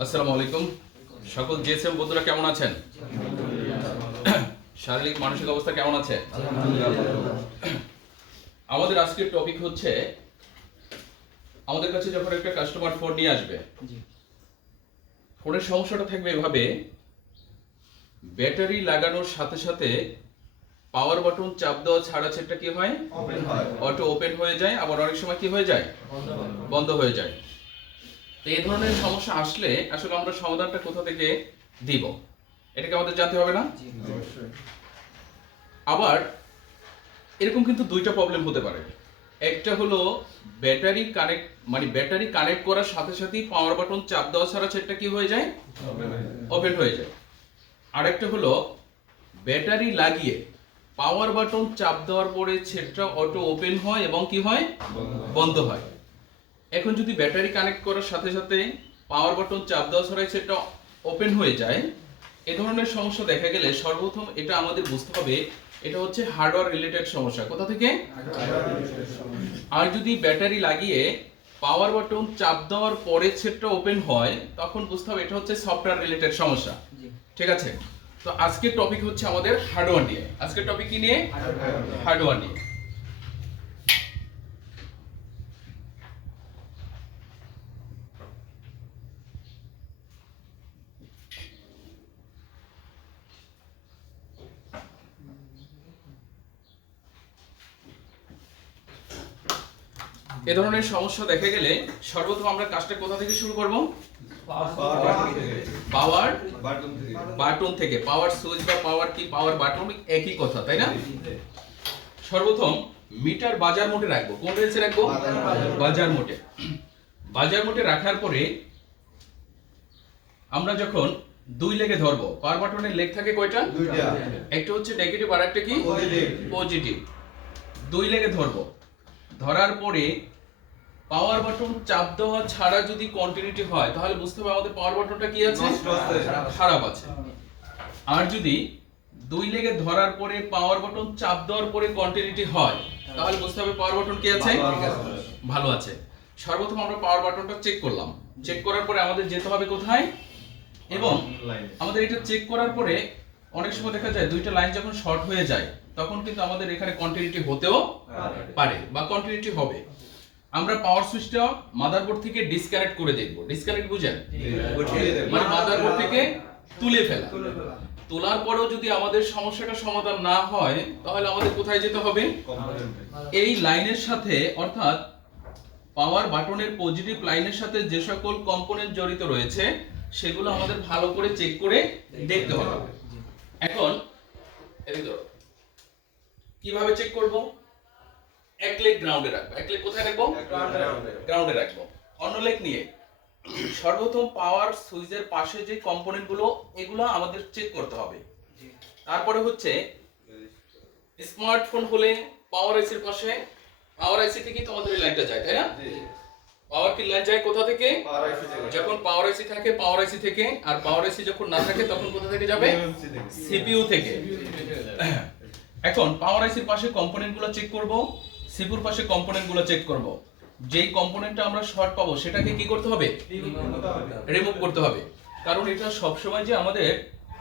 আসসালামু আলাইকুম। সকল জিএসএম বন্ধুরা কেমন আছেন? শারীরিক মানসিক অবস্থা কেমন আছে? আমাদের আজকের টপিক হচ্ছে আমাদের কাছে যখন একটা কাস্টমার ফোন নিয়ে আসবে ফোনের সমস্যাটা থাকবে এভাবে ব্যাটারি লাগানোর সাথে সাথে পাওয়ার বাটন চাপ দেওয়া ছাড়া সেটা কি হয়? হয়। অটো ওপেন হয়ে যায় আবার অনেক সময় কি হয়ে যায়? বন্ধ হয়ে যায়। তো এই ধরনের সমস্যা আসলে আসলে আমরা সমাধানটা কোথা থেকে দিব? এটাকে আমাদের জানতে হবে না? অবশ্যই। আবার এরকম কিন্তু দুইটা প্রবলেম হতে পারে। একটা হলো ব্যাটারি কানেক্ট মানে ব্যাটারি কানেক্ট করার সাথে সাথেই পাওয়ার বাটন চাপ দেওয়া ছাড়া সেটা কি হয়ে যায়? ওপেন ওপেন হয়ে যায়। আরেকটা হলো ব্যাটারি লাগিয়ে পাওয়ার বাটন চাপ দেওয়ার পরে সেটটা অটো ওপেন হয় এবং কি হয়। বন্ধ হয়। এখন যদি ব্যাটারি কানেক্ট করার সাথে সাথে পাওয়ার বাটন চাপ দেওয়া ছাড়াই সেটা ওপেন হয়ে যায় এ ধরনের সমস্যা দেখা গেলে সর্বপ্রথম এটা আমাদের বুঝতে হবে এটা হচ্ছে হার্ডওয়্যার রিলেটেড সমস্যা। কোথা থেকে? আর যদি ব্যাটারি লাগিয়ে পাওয়ার বাটন চাপ দেওয়ার পরে সেটটা ওপেন হয় তখন বুঝতে হবে এটা হচ্ছে সফটওয়্যার রিলেটেড সমস্যা। ঠিক আছে? তো আজকের টপিক হচ্ছে আমাদের হার্ডওয়্যার নিয়ে। আজকের টপিক কি নিয়ে? হার্ডওয়্যার নিয়ে। এ ধরনের সমস্যা দেখা গেলে সর্বপ্রথম আমরা কাজটা কোথা থেকে শুরু করব? পাওয়ার বাটন থেকে। পাওয়ার সুইচ বা পাওয়ার কি পাওয়ার বাটন একই কথা তাই না? সর্বপ্রথম মিটার বাজার মোটে রাখব। কোন রেঞ্জে রাখব? বাজার- মোটে বাজার মোটে রাখার পরে আমরা যখন দুই লেগে ধরবো পাওয়ার বাটনের লেগ থাকে কয়টা? দুইটা। একটা হচ্ছে নেগেটিভ আর একটা কি। পজিটিভ দুই লেগে ধরবো। ধরার পরে পাওয়ার বাটন চাপ দেওয়া ছাড়া যদি কন্টিনিউটি হয় তাহলে বুঝতে হবে আমাদের পাওয়ার বাটনটা কি আছে? খারাপ আছে। আর যদি দুই লেগে ধরার পরে পাওয়ার বাটন চাপ দেওয়ার পরে কন্টিনিউটি হয় তাহলে বুঝতে হবে পাওয়ার বাটন কি আছে? ভালো আছে। সর্বপ্রথম আমরা পাওয়ার বাটনটা চেক করলাম। চেক করার পরে আমাদের যেতে হবে কোথায়? এবং আমাদের এটা চেক করার পরে অনেক সময় দেখা যায় দুইটা লাইন যখন শর্ট হয়ে যায় তখন কিন্তু আমাদের এখানে কন্টিনিউটি হতেও পারে। বা কন্টিনিউটি হবে। আমরা পাওয়ার সুইচটা মাদারবোর্ড থেকে ডিসকানেক্ট করে দেখব। ডিসকানেক্ট বুঝেন? মানে মাদারবোর্ড থেকে তুলে ফেলা। তোলার পরেও যদি আমাদের সমস্যাটা সমাধান না হয় তাহলে আমাদের কোথায় যেতে হবে? এই লাইনের সাথে অর্থাৎ পাওয়ার বাটনের পজিটিভ লাইনের সাথে যে সকল কম্পোনেন্ট জড়িত রয়েছে সেগুলো আমাদের ভালো করে চেক করে দেখতে হবে। এখন কীভাবে চেক করব? এক লেগ গ্রাউন্ডে রাখব। এক লেগ কোথায় রাখব? গ্রাউন্ডে রাখব। অন্য লেগ নিয়ে। সর্বপ্রথম পাওয়ার সুইচের পাশে যে কম্পোনেন্টগুলো এগুলো আমাদের চেক করতে হবে। তারপরে হচ্ছে স্মার্টফোন হলে পাওয়ার আইসির পাশে। পাওয়ার আইসি থেকে তো আমাদের লাইনটা যায় তাই না? পাওয়ার কি লাইন যায় কোথা থেকে? যখন পাওয়ার আইসি থাকে পাওয়ার আইসি থেকে। আর পাওয়ার আইসি যখন না থাকে তখন কোথা থেকে যাবে? সিপিইউ থেকে। এখন পাওয়ার আইসির পাশে কম্পোনেন্টগুলো চেক করব। সিপিইউর পাশে কম্পোনেন্টগুলো চেক করব। যেই কম্পোনেন্টটা আমরা শর্ট পাবো সেটাকে কি করতে হবে? রিমুভ করতে হবে। কারণ এটা সব সময় যে আমাদের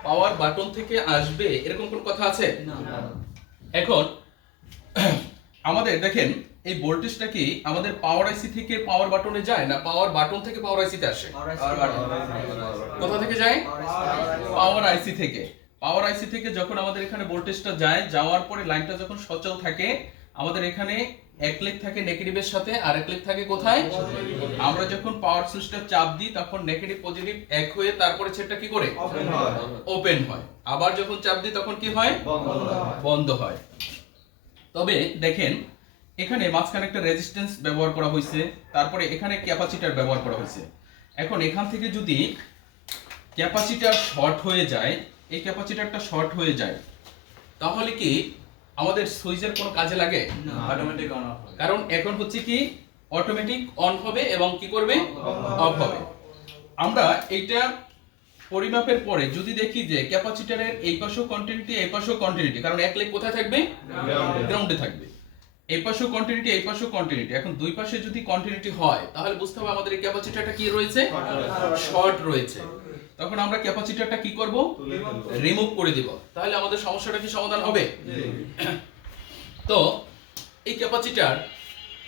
পাওয়ার বাটন থেকে আসবে এরকম কোনো কথা আছে? এখন আমাদের দেখেন এই ভোল্টেজটা কি আমাদের পাওয়ার আইসি থেকে পাওয়ার বাটনে যায় না পাওয়ার বাটন থেকে পাওয়ার আইসিতে আসে? কোথা থেকে যায়? পাওয়ার আইসি থেকে। পাওয়ার আইসি থেকে যখন আমাদের এখানে ভোল্টেজটা যায় যাওয়ার পরে লাইনটা যখন সচল থাকে আমাদের এখানে এক লেগ থাকে নেগেটিভের সাথে আর এক লেগ থাকে কোথায়? আমরা যখন পাওয়ার সুইচটা চাপ দিই তখন নেগেটিভ পজিটিভ এক হয়ে তারপরে সেটা কি করে? হয়। ওপেন হয়। আবার যখন চাপ দিই তখন কি হয়? বন্ধ হয়। তবে দেখেন এখানে মাঝখানে একটা রেজিস্ট্যান্স ব্যবহার করা হয়েছে তারপরে এখানে ক্যাপাসিটার ব্যবহার করা হয়েছে। এখন এখান থেকে যদি ক্যাপাসিটার শর্ট হয়ে যায় এই ক্যাপাসিটারটা শর্ট হয়ে যায় তাহলে কি আমাদের সুইচের কোনো কাজে লাগে? অটোমেটিক অন অফ কারণ এখন হচ্ছে কি অটোমেটিক অন হবে এবং কি করবে? অফ হবে। আমরা এইটা পরিমাপের পরে যদি দেখি যে ক্যাপাসিটরের এই পাশেও কন্টিনিউটি এই পাশেও কন্টিনিউটি কারণ এক লেগ কোথায় থাকবে? গ্রাউন্ডে থাকবে। এই পাশেও কন্টিনিউটি এই পাশেও কন্টিনিউটি এখন দুই পাশে যদি কন্টিনিউটি হয় তাহলে বুঝতে হবে আমাদের এই ক্যাপাসিটরটা কি রয়েছে? শর্ট রয়েছে। তখন আমরা ক্যাপাসিটরটা কি করব? রিমুভ করে দিব। তাহলে আমাদের সমস্যাটা কি সমাধান হবে? তো এই ক্যাপাসিটার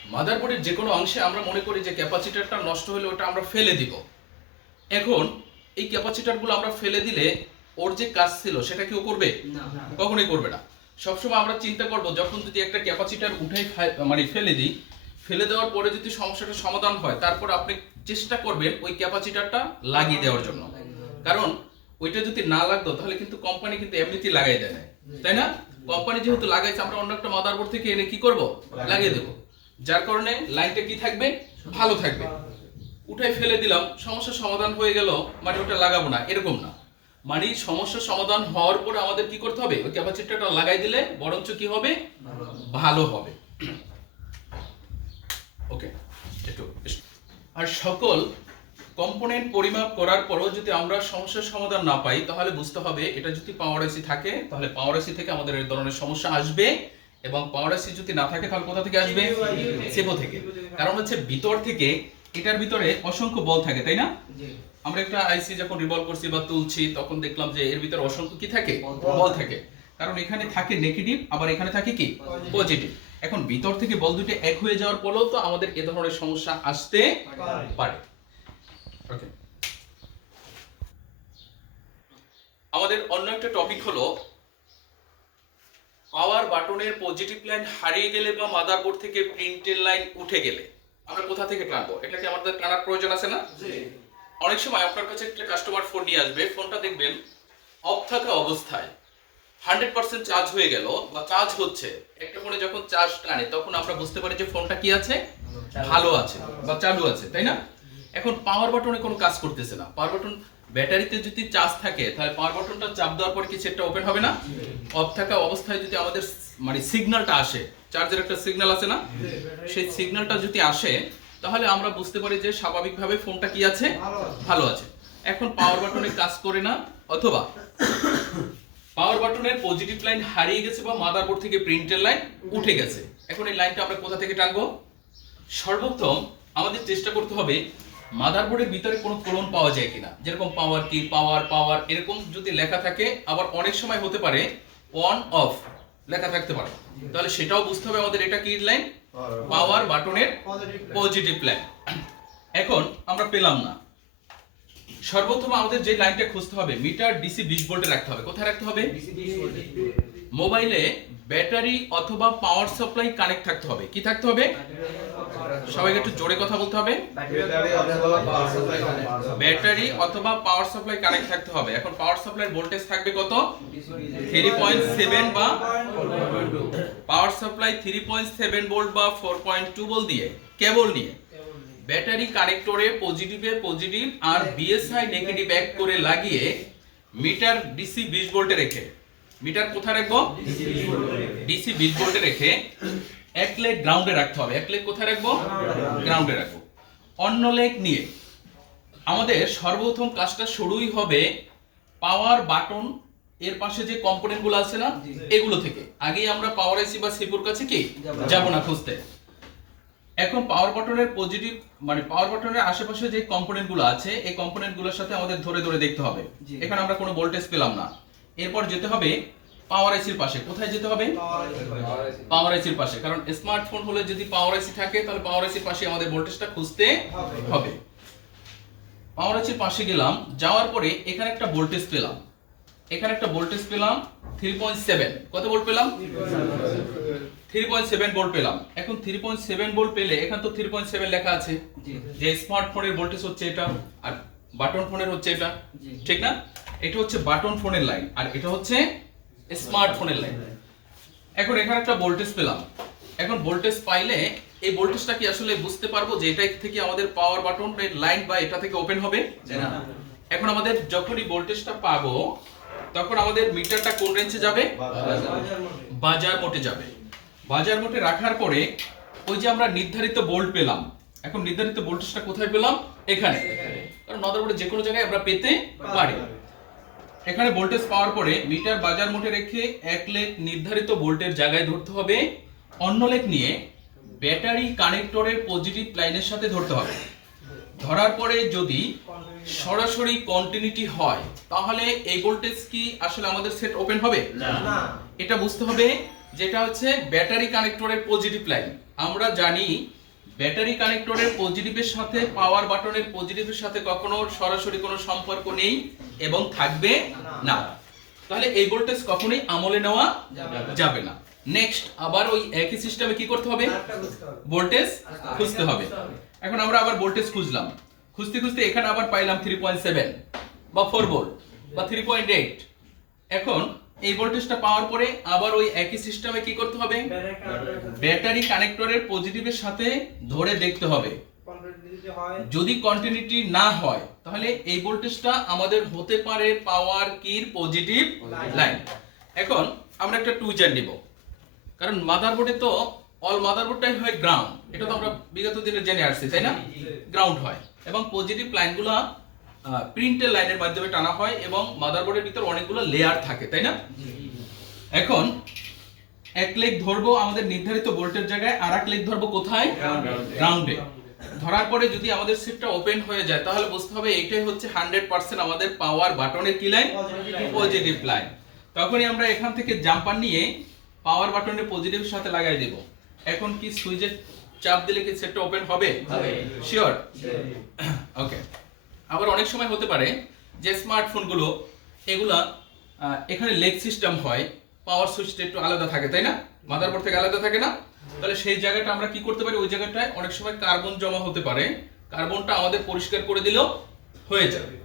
মাদারবোর্ডের যে কোনো অংশে আমরা মনে করি যে ক্যাপাসিটারটা নষ্ট হলে ওটা আমরা ফেলে দিব। এখন এই ক্যাপাসিটারগুলো আমরা ফেলে দিলে ওর যে কাজ ছিল সেটা কি ও করবে কখনোই করবে না। সবসময় আমরা চিন্তা করব যখন যদি একটা ক্যাপাসিটার উঠাই ফে- মানে ফেলে দিই ফেলে দেওয়ার পরে যদি সমস্যাটা সমাধান হয় তারপর আপনি চেষ্টা করবেন ওই ক্যাপাসিটারটা লাগিয়ে দেওয়ার জন্য। কারণ ওইটা যদি না লাগতো তাহলে কিন্তু কোম্পানি কিন্তু এমনিতেই লাগাই দেয় না তাই না? কোম্পানি যেহেতু লাগাইছে আমরা অন্য একটা মাদার মাদারবোর্ড থেকে এনে কি করব? লাগিয়ে দেবো। যার কারণে লাইনটা কি থাকবে? ভালো থাকবে। উঠাই ফেলে দিলাম সমস্যার সমাধান হয়ে গেল মানে ওটা লাগাবো না এরকম না। মানে সমস্যার সমাধান হওয়ার পরে আমাদের কি করতে হবে? ওই ক্যাপাসিটরটা লাগাই দিলে বরঞ্চ কি হবে? ভালো হবে। ওকে একটু আর সকল কম্পোনেন্ট পরিমাপ করার পরও যদি আমরা সমস্যার সমাধান না পাই তাহলে বুঝতে হবে এটা যদি পাওয়ার আইসি থাকে তাহলে পাওয়ার আইসি থেকে আমাদের এই ধরনের সমস্যা আসবে এবং পাওয়ার আইসি যদি না থাকে তাহলে কোথা থেকে আসবে? সেবো থেকে। কারণ হচ্ছে ভিতর থেকে এটার ভিতরে অসংখ্য বল থাকে তাই না? আমরা একটা আইসি যখন রিভলভ করছি বা তুলছি তখন দেখলাম যে এর ভিতরে অসংখ্য কি থাকে? বল থাকে। কারণ এখানে থাকে নেগেটিভ আবার এখানে থাকে কি? পজিটিভ এখন ভিতর থেকে বল দুটো এক হয়ে যাওয়ার পরেও তো আমাদের এ ধরনের সমস্যা আসতে পারে। ওকে আমাদের অন্য একটা টপিক হলো পাওয়ার বাটনের পজিটিভ লাইন হারিয়ে গেলে বা মাদারবোর্ড থেকে প্রিন্টের লাইন উঠে গেলে আমরা কোথা থেকে টানবো? এটা কি আমাদের টানার প্রয়োজন আছে না? অনেক সময় আপনার কাছে একটা কাস্টমার ফোন নিয়ে আসবে ফোনটা দেখবেন অফ থাকা অবস্থায় হান্ড্রেড পার্সেন্ট চার্জ হয়ে গেল বা চার্জ হচ্ছে। একটা ফোনে যখন চার্জ টানে তখন আমরা বুঝতে পারি যে ফোনটা কি আছে? ভালো আছে বা চালু আছে তাই না? এখন পাওয়ার বাটনে কোনো কাজ করতেছে না। পাওয়ার বাটন ব্যাটারিতে যদি চার্জ থাকে, তাহলে পাওয়ার বাটনটা চাপ দেওয়ার পর কি সেটটা ওপেন হবে না? অফ থাকা অবস্থায় যদি আমাদের মানে সিগন্যালটা আসে চার্জের একটা সিগন্যাল আছে না? সেই সিগন্যালটা যদি আসে, তাহলে আমরা বুঝতে পারি যে স্বাভাবিকভাবে ফোনটা কি আছে? ভালো আছে। এখন পাওয়ার বাটনে কাজ করে না, অথবা পাওয়ার বাটনের পজিটিভ লাইন হারিয়ে গেছে বা মাদারবোর্ড থেকে প্রিন্টের লাইন উঠে গেছে। এখন এই লাইনটা আমরা কোথা থেকে টানবো? সর্বপ্রথম আমাদের চেষ্টা করতে হবে মাদারবোর্ডের ভিতরে কোনো ক্লোন পাওয়া যায় কিনা? যেরকম পাওয়ার কি পাওয়ার পাওয়ার এরকম যদি লেখা থাকে আবার অনেক সময় হতে পারে অন অফ লেখা থাকতে পারে। তাহলে সেটাও বুঝতে হবে আমাদের এটা কি লাইন পাওয়ার বাটনের পজিটিভ লাইন এখন আমরা পেলাম না। সর্বপ্রথম আমাদের যে লাইনটা খুঁজতে হবে মিটার ডিসি বিশ ভোল্টে রাখতে হবে। কোথায় রাখতে হবে? মোবাইলে ব্যাটারি অথবা পাওয়ার সাপ্লাই কানেক্ট থাকতে হবে। কি থাকতে হবে? সবাইকে একটু জোরে কথা বলতে হবে। ব্যাটারি অথবা পাওয়ার সাপ্লাই কানেক্ট থাকতে হবে। এখন পাওয়ার সাপ্লাই ভোল্টেজ থাকবে কত? থ্রি পয়েন্ট সেভেন বা power supply three point seven volt বা ফোর পয়েন্ট টু ভোল্ট দিয়ে, কেবল নিয়ে ব্যাটারি কানেক্টরে পজিটিভে পজিটিভ আর বিএসআই নেগেটিভ এক করে লাগিয়ে মিটার ডিসি বিশ ভোল্টে রেখে। মিটার কোথায় রাখব? ডিসি ভোল্টে রেখে এক লেগ গ্রাউন্ডে রাখতে হবে। এক লেগ কোথায় রাখব? গ্রাউন্ডে রাখব। অন্য লেগ নিয়ে। আমাদের সর্বপ্রথম কাজটা শুরুই হবে পাওয়ার বাটন এর পাশে যে কম্পোনেন্টগুলো আছে না এগুলো থেকে। আগেই আমরা পাওয়ার আইসি বা সিপুর কাছে কি? যাব না খুঁজতে। এখন পাওয়ার বাটনের পজিটিভ মানে পাওয়ার বাটনের আশেপাশে যে কম্পোনেন্টগুলো আছে এই কম্পোনেন্টগুলোর সাথে আমাদের ধরে ধরে দেখতে হবে। এখানে আমরা কোনো ভোল্টেজ পেলাম না। এরপর যেতে হবে পাওয়ার আইসির পাশে। কোথায় যেতে হবে? পাওয়ার আইসির পাশে। কারণ স্মার্টফোন হলে যদি পাওয়ার আইসি থাকে তাহলে পাওয়ার আইসির পাশে আমাদের ভোল্টেজটা খুঁজতে হবে। পাওয়ার আইসির পাশে গেলাম যাওয়ার পরে এখানে একটা ভোল্টেজ পেলাম। এখানে একটা ভোল্টেজ পেলাম থ্রি পয়েন্ট সেভেন কত ভোল্ট পেলাম? থ্রি পয়েন্ট সেভেন ভোল্ট পেলাম। এখন থ্রি পয়েন্ট সেভেন ভোল্ট পেলে এখানে তো থ্রি পয়েন্ট সেভেন লেখা আছে। যে স্মার্টফোনের ভোল্টেজ হচ্ছে এটা আর বাটন ফোনের হচ্ছে এটা। ঠিক না? এটা হচ্ছে বাটন ফোনের লাইন আর এটা হচ্ছে স্মার্টফোনের লাইন। এখন এখানে একটা ভোল্টেজ পেলাম। এখন ভোল্টেজ পাইলে এই ভোল্টেজটা কি আসলে বুঝতে পারব যে এটা থেকে আমাদের পাওয়ার বাটন লাইন বা এটা থেকে ওপেন হবে? এখন আমাদের যখনই ভোল্টেজটা পাবো তখন আমাদের মিটারটা কোন রেঞ্জে যাবে? বাজার মোটে। যাবে। বাজার মোটে রাখার পরে ওই যে আমরা নির্ধারিত ভোল্ট পেলাম। এখন নির্ধারিত ভোল্টেজটা কোথায় পেলাম? এখানে। কারণ মাদারবোর্ডে যে কোনো জায়গায় আমরা পেতে পারি। এখানে ভোল্টেজ পাওয়ার পরে মিটার বাজার মোটে রেখে এক লেখ নির্ধারিত ভোল্টের জায়গায় ধরতে হবে। অন্য লেখ নিয়ে ব্যাটারি কানেক্টরের পজিটিভ লাইনের সাথে ধরতে হবে। ধরার পরে যদি সরাসরি কন্টিনিউটি হয় তাহলে এই ভোল্টেজ কি আসলে আমাদের সেট ওপেন হবে? না। এটা বুঝতে হবে যেটা হচ্ছে ব্যাটারি কানেক্টরের পজিটিভ লাইন আমরা জানি ব্যাটারি কানেক্টরের পজিটিভের সাথে পাওয়ার বাটনের পজিটিভের সাথে কখনো সরাসরি কোনো সম্পর্ক নেই এবং থাকবে না। তাহলে এই ভোল্টেজ কখনোই আমলে নেওয়া যাবে না। নেক্সট আবার ওই একই সিস্টেমে কি করতে হবে? ভোল্টেজ খুঁজতে হবে। এখন আমরা আবার ভোল্টেজ খুঁজলাম। খুঁজতে খুঁজতে এখানে আবার পাইলাম থ্রি পয়েন্ট সেভেন বা ফোর ভোল্ট বা থ্রি পয়েন্ট এইট এখন এই ভোল্টেজটা পাওয়ার পরে আবার ওই একই সিস্টেমে কি করতে হবে? ব্যাটারি কানেক্টর ব্যাটারি কানেক্টরের পজিটিভের সাথে ধরে দেখতে হবে। যদি যদি কন্টিনিউটি না হয় তাহলে এই ভোল্টেজটা আমাদের হতে পারে পাওয়ার কির পজিটিভ লাইন এখন আমরা একটা টুইজার নিব। কারণ মাদারবোর্ডে তো অল মাদারবোর্ডটাই হয় গ্রাউন্ড এটা তো আমরা বিগত দিনে জেনে আসছি তাই না? গ্রাউন্ড হয়। এবং পজিটিভ লাইনগুলো প্রিন্টের লাইনের মাধ্যমে টানা হয় এবং মাদারবোর্ডের ভিতর অনেকগুলো লেয়ার থাকে তাই না? এখন এক লেগ ধরবো আমাদের নির্ধারিত বোল্টের জায়গায় আর এক লেগ ধরবো কোথায়? গ্রাউন্ডে ধরার পরে যদি আমাদের সেটটা ওপেন হয়ে যায় তাহলে বুঝতে হবে এটাই হচ্ছে হান্ড্রেড পার্সেন্ট আমাদের পাওয়ার বাটনের কি লাইন পজিটিভ লাইন তখনই আমরা এখান থেকে জাম্পার নিয়ে পাওয়ার বাটনের পজিটিভ সাথে লাগাই দেব। এখন কি সুইচে চাপ দিলে কি সেটটা ওপেন হবে? হবে। শিওর ওকে আবার অনেক সময় হতে পারে যে স্মার্টফোনগুলো এগুলা এখানে লেগ সিস্টেম হয় পাওয়ার সুইচটা একটু আলাদা থাকে, তাই না? মাদারবোর্ড থেকে আলাদা থাকে না? তাহলে সেই জায়গাটা আমরা কি করতে পারি? ওই জায়গাটায় অনেক সময় কার্বন জমা হতে পারে। কার্বনটা আমাদের পরিষ্কার করে দিলেও হয়ে যাবে।